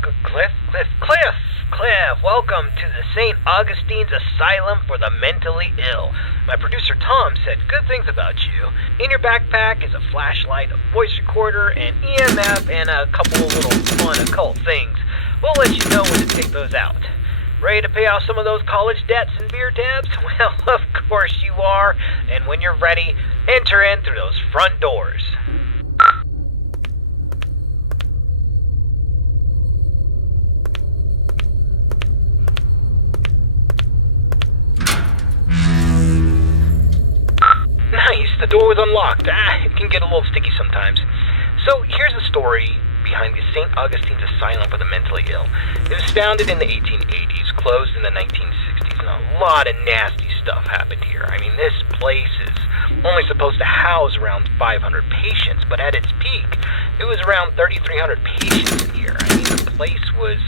Cliff, welcome to the St. Augustine's Asylum for the Mentally Ill. My producer Tom said good things about you. In your backpack is a flashlight, a voice recorder, an EMF, and a couple of little fun occult things. We'll let you know when to take those out. Ready to pay off some of those college debts and beer tabs? Well, of course you are. And when you're ready, enter in through those front doors. Nice, the door was unlocked. It can get a little sticky sometimes. So here's the story behind the St. Augustine's Asylum for the Mentally Ill. It was founded in the 1880s, closed in the 1960s, and a lot of nasty stuff happened here. I mean, this place is only supposed to house around 500 patients, but at its peak, it was around 3,300 patients in here. I mean, the place was,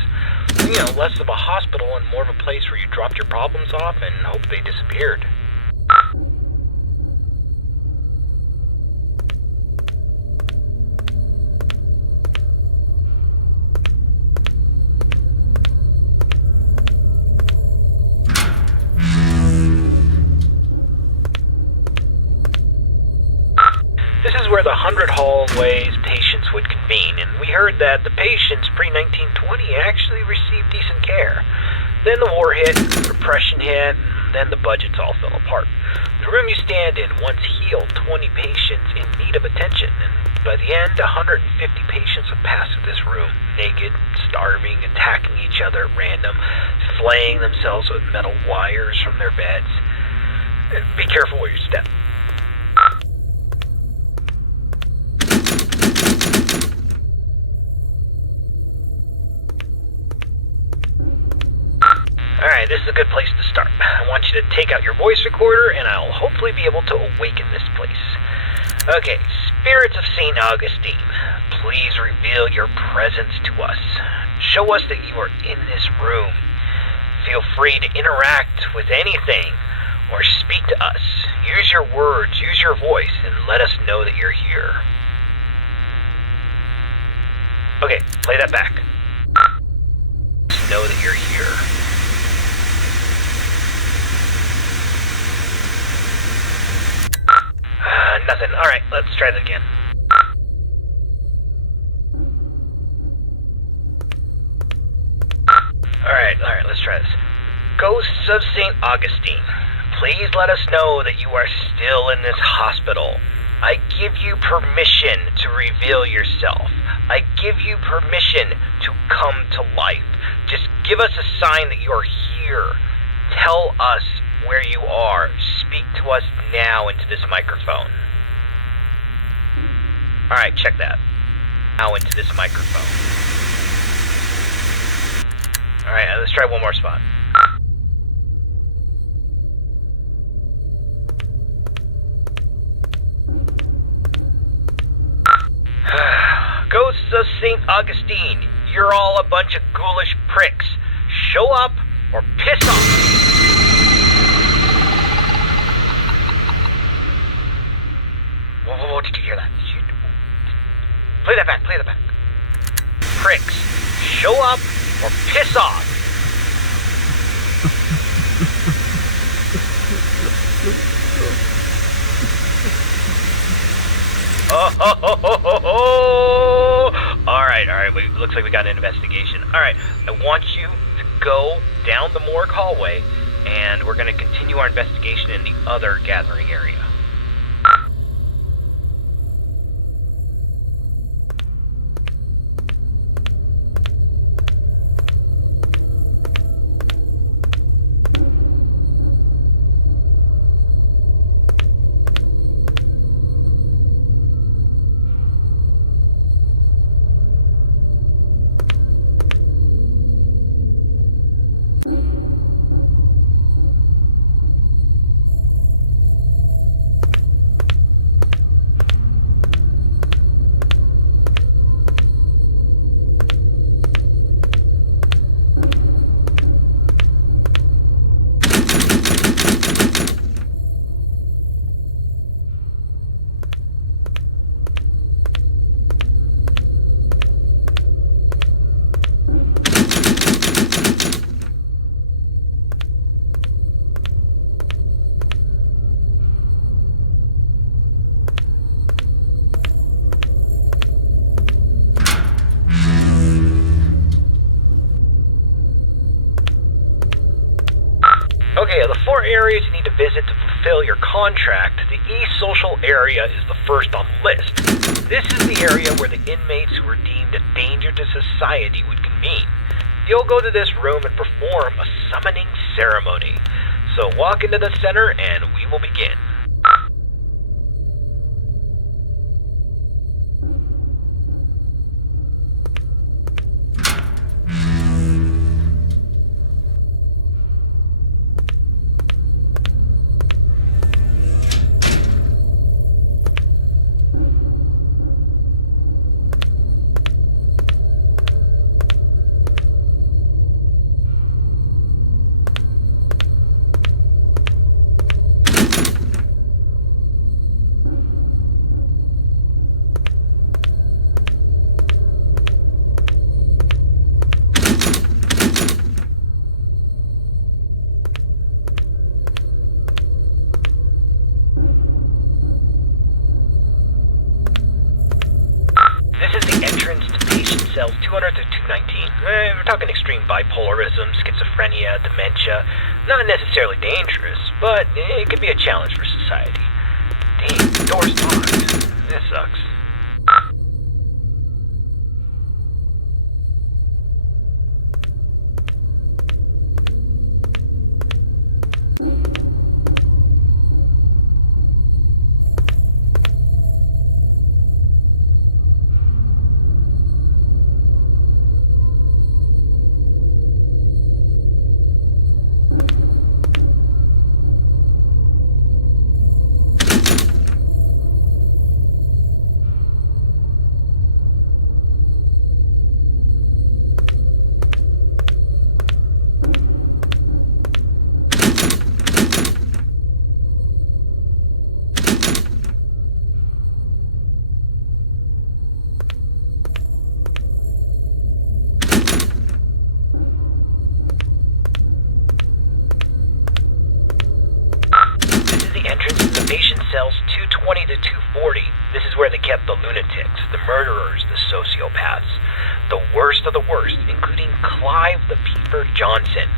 less of a hospital and more of a place where you dropped your problems off and hoped they disappeared. This is where the 100 hallways patients would convene, and we heard that the patients pre-1920 actually received decent care. Then the war hit, depression hit, and then the budgets all fell apart. The room you stand in once healed 20 patients in need of attention, and by the end, 150 patients would pass through this room, naked, starving, attacking each other at random, flaying themselves with metal wires from their beds. Be careful where you step. Alright, this is a good place to start. I want you to take out your voice recorder, and I'll hopefully be able to awaken this place. Okay, spirits of St. Augustine, please reveal your presence to us. Show us that you are in this room. Feel free to interact with anything, or speak to us. Use your words, use your voice, and let us know that you're here. Okay, play that back. Know that you're here. Nothing. Alright, let's try that again. Alright, let's try this. Ghosts of St. Augustine, please let us know that you are still in this hospital. I give you permission to reveal yourself. I give you permission to come to life. Just give us a sign that you're here. Tell us where you are. Speak to us now into this microphone. Alright, check that. Now into this microphone. Alright, let's try one more spot. Ghosts of St. Augustine, you're all a bunch of ghoulish pricks. Show up or piss off. Whoa, did you hear that? Play that back. Pricks, show up or piss off. Alright, looks like we got an investigation. Alright, I want you to go down the morgue hallway, and we're going to continue our investigation in the other gathering area. Okay, of the 4 areas you need to visit to fulfill your contract, the East Social Area is the first on the list. This is the area where the inmates who were deemed a danger to society would convene. You'll go to this room and perform a summoning ceremony. So walk into the center and we will begin. Cells 200 to 219. We're talking extreme bipolarism, schizophrenia, dementia. Not necessarily dangerous, but it could be a challenge for society. Dang, the door's locked. That sucks. Cells 220 to 240. This is where they kept the lunatics, the murderers, the sociopaths. The worst of the worst, including Clive the Peeper Johnson.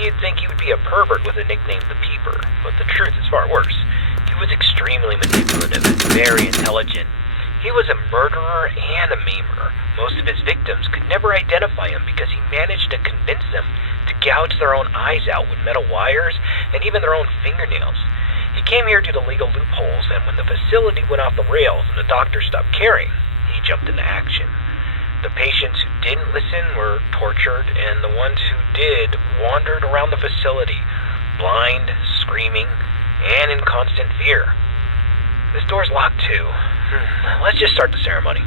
You'd think he would be a pervert with a nickname the Peeper, but the truth is far worse. He was extremely manipulative and very intelligent. He was a murderer and a maimer. Most of his victims could never identify him because he managed to convince them to gouge their own eyes out with metal wires and even their own fingernails. He came here due to legal loopholes, and when the facility went off the rails and the doctors stopped caring, he jumped into action. The patients who didn't listen were tortured, and the ones who did wandered around the facility, blind, screaming, and in constant fear. This door's locked too. Let's just start the ceremony.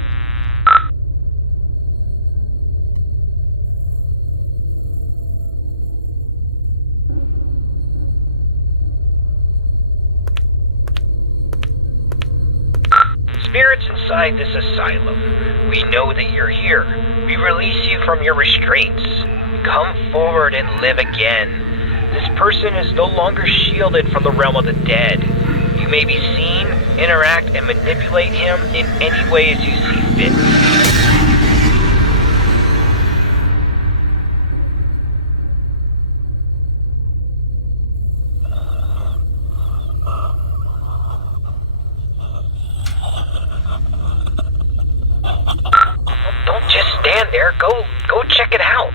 Spirits inside this asylum, we know that you're here. We release you from your restraints. Come forward and live again. This person is no longer shielded from the realm of the dead. You may be seen, interact, and manipulate him in any way as you see fit. There, go check it out.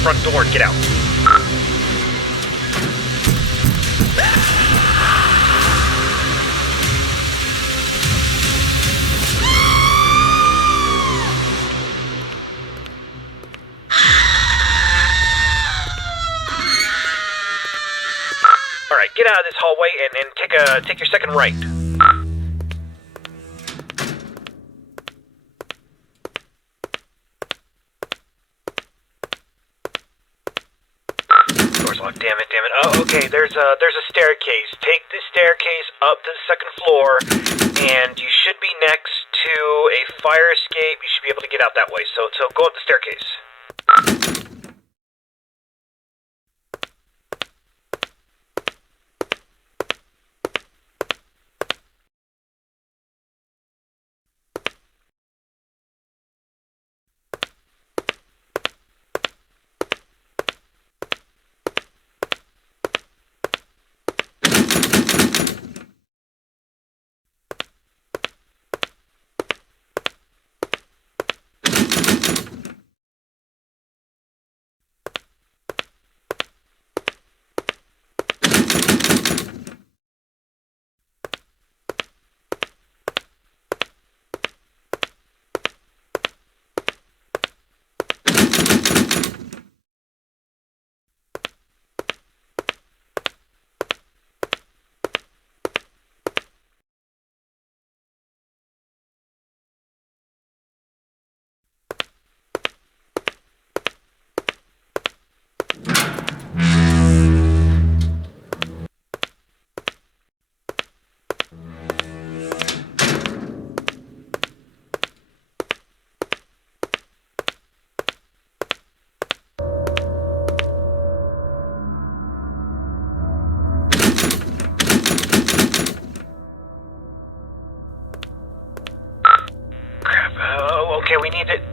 the front door and get out. Alright, get out of this hallway and take your second right. Door's locked, damn it. Oh, okay, there's a staircase. Take the staircase up to the second floor, and you should be next to a fire escape. You should be able to get out that way, so go up the staircase.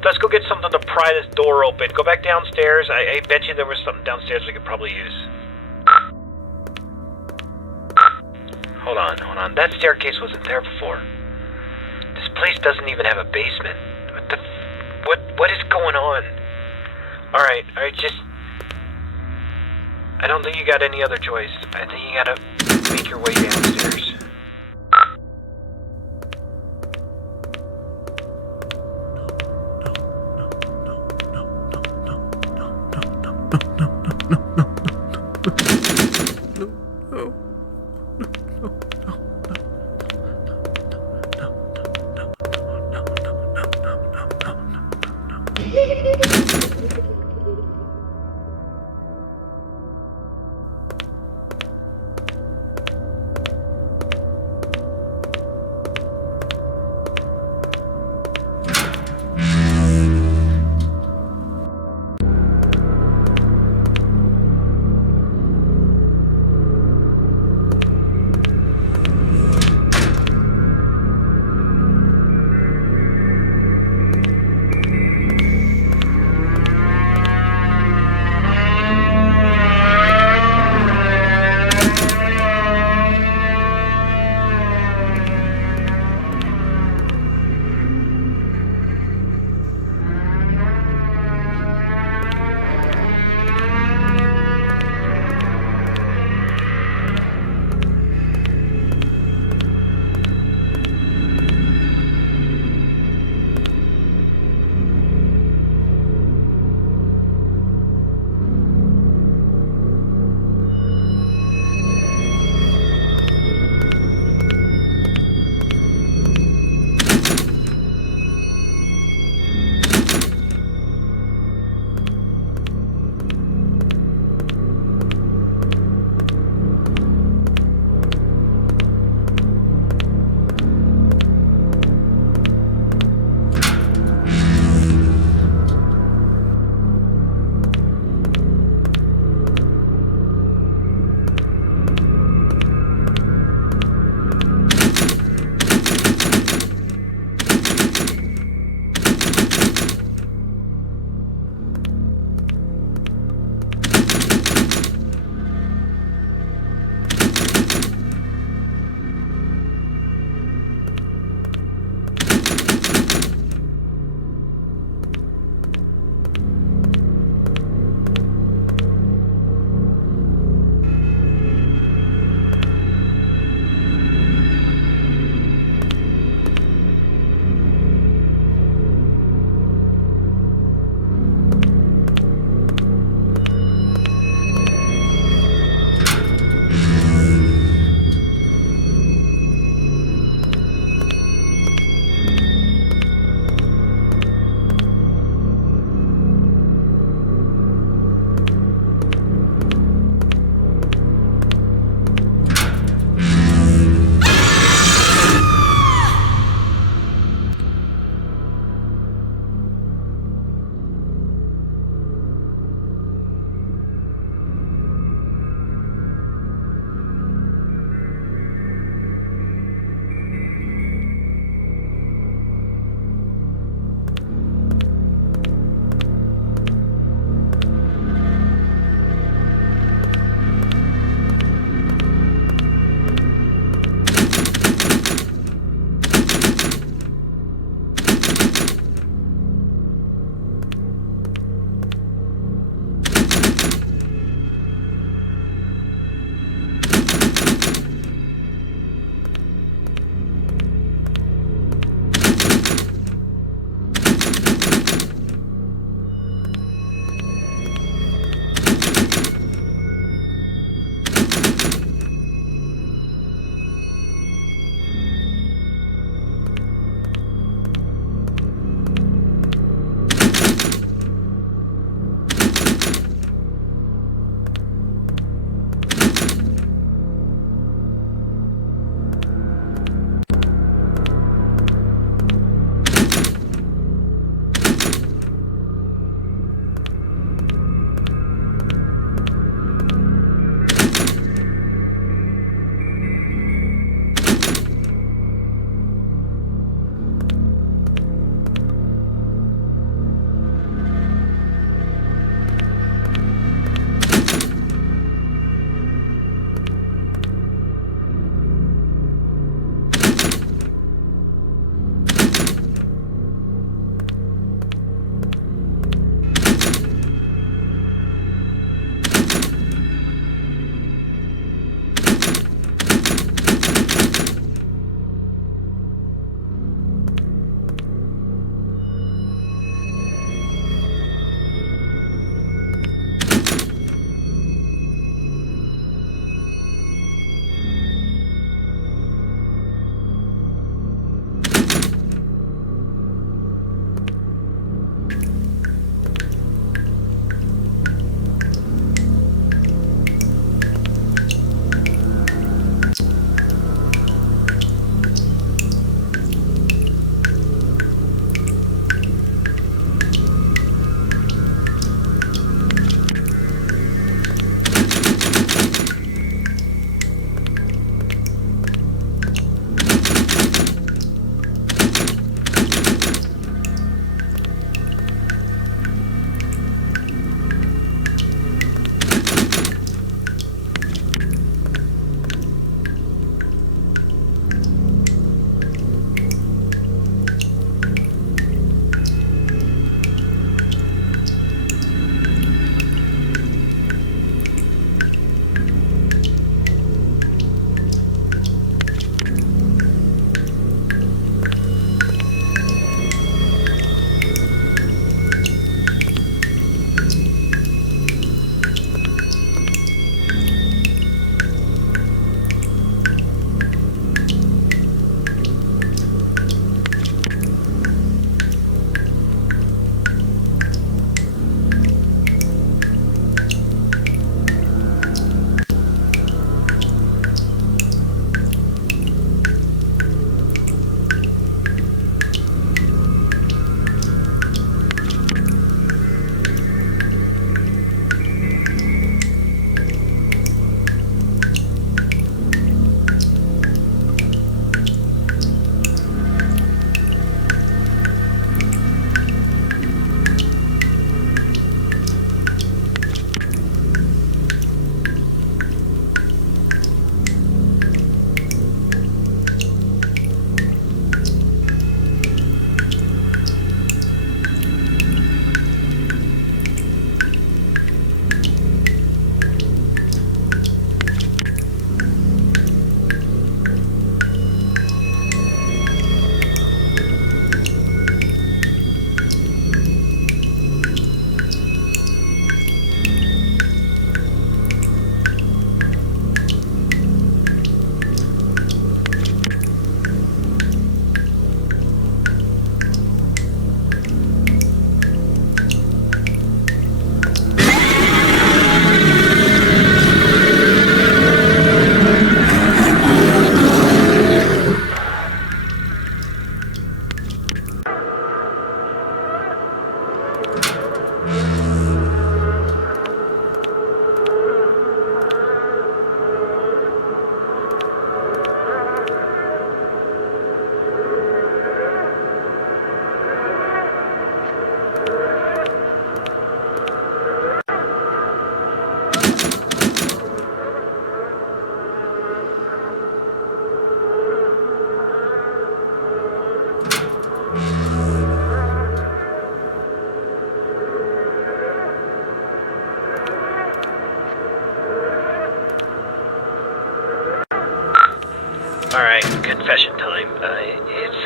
Let's go get something to pry this door open. Go back downstairs. I bet you there was something downstairs we could probably use. Hold on. That staircase wasn't there before. This place doesn't even have a basement. What is going on? Alright, just... I don't think you got any other choice. I think you gotta make your way downstairs.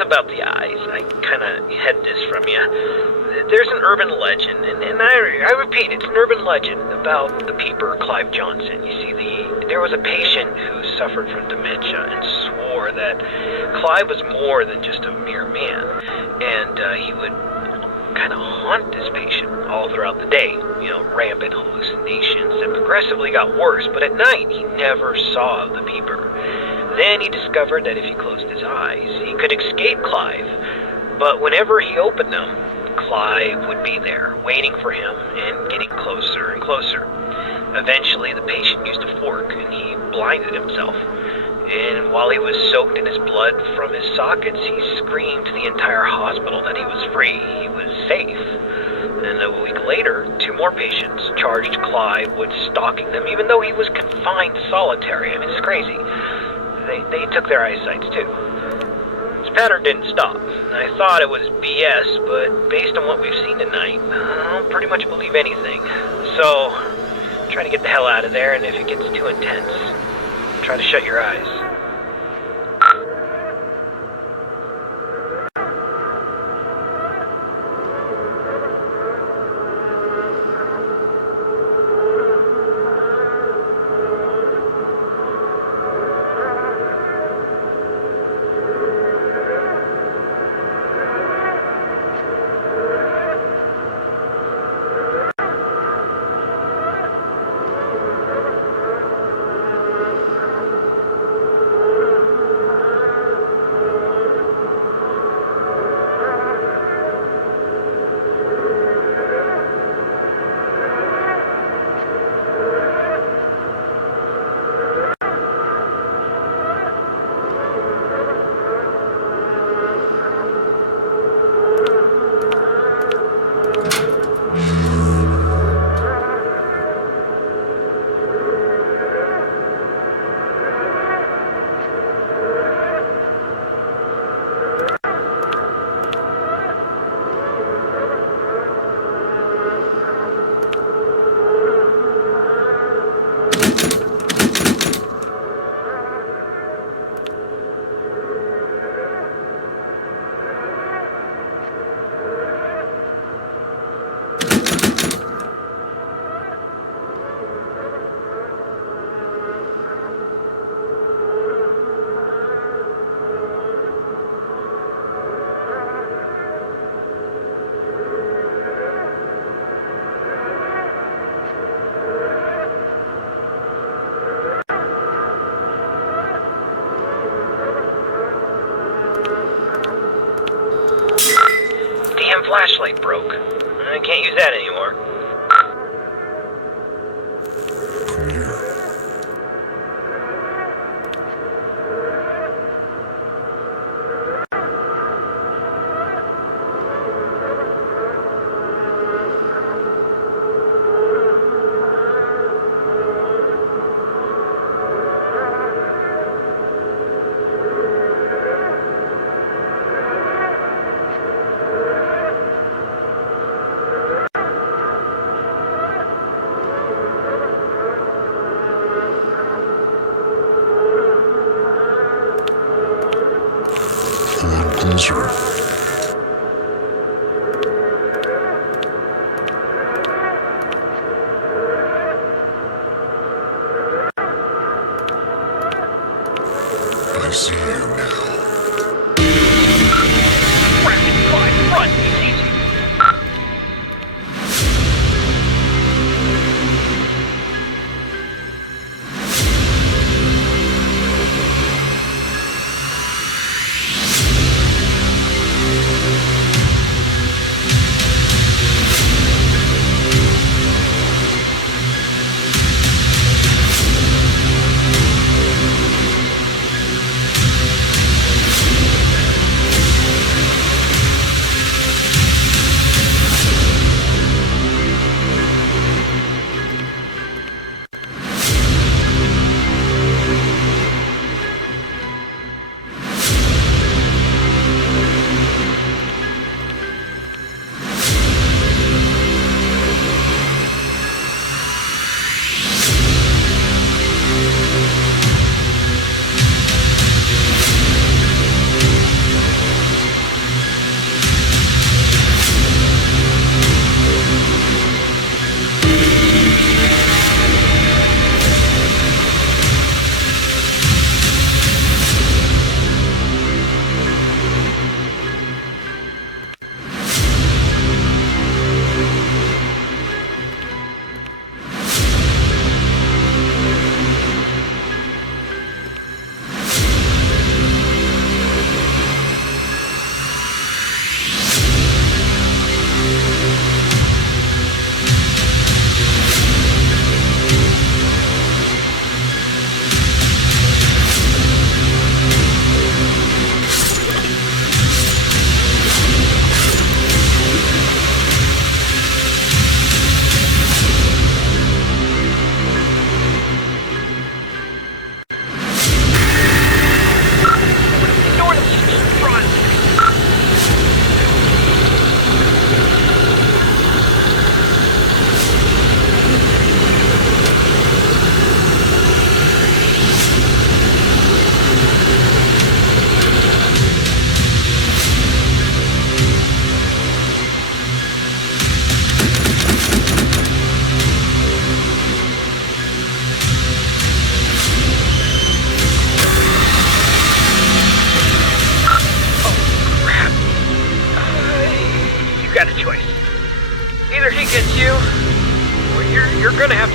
about the eyes. I kind of hid this from you. There's an urban legend, and I repeat, it's an urban legend about the peeper Clive Johnson. You see, there was a patient who suffered from dementia and swore that Clive was more than just a mere man, and he would kind of haunt this patient all throughout the day. Rampant hallucinations that progressively got worse, but at night he never saw the peeper. Then he discovered that if he closed his eyes, he could escape Clive, but whenever he opened them, Clive would be there, waiting for him and getting closer and closer. Eventually, the patient used a fork and he blinded himself. And while he was soaked in his blood from his sockets, he screamed to the entire hospital that he was free, he was safe. And a week later, 2 more patients charged Clive with stalking them, even though he was confined to solitary. I mean, it's crazy. They took their eyesights too. This pattern didn't stop. I thought it was BS, but based on what we've seen tonight, I'll pretty much believe anything. So, try to get the hell out of there, and if it gets too intense, try to shut your eyes. Flashlight broke. I can't use that anymore. Closer. I see you now. Run, he's easy.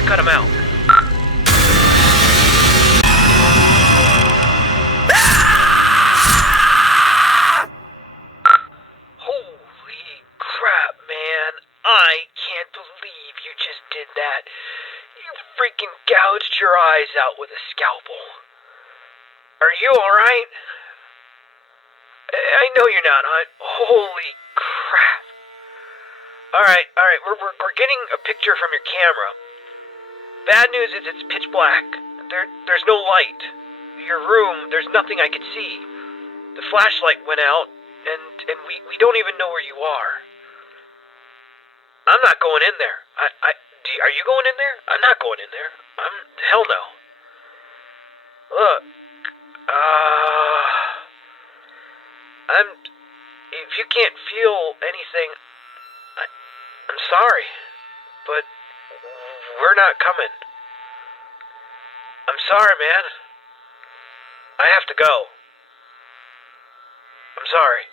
cut him out. Holy crap, man. I can't believe you just did that. You freaking gouged your eyes out with a scalpel. Are you alright? I know you're not. Holy crap. Alright, we're getting a picture from your camera. Bad news is it's pitch black. There's no light. Your room, there's nothing I could see. The flashlight went out, and we don't even know where you are. I'm not going in there. Are you going in there? I'm not going in there. Hell no. Look, if you can't feel anything, I'm sorry, but we're not coming. I'm sorry, man. I have to go. I'm sorry.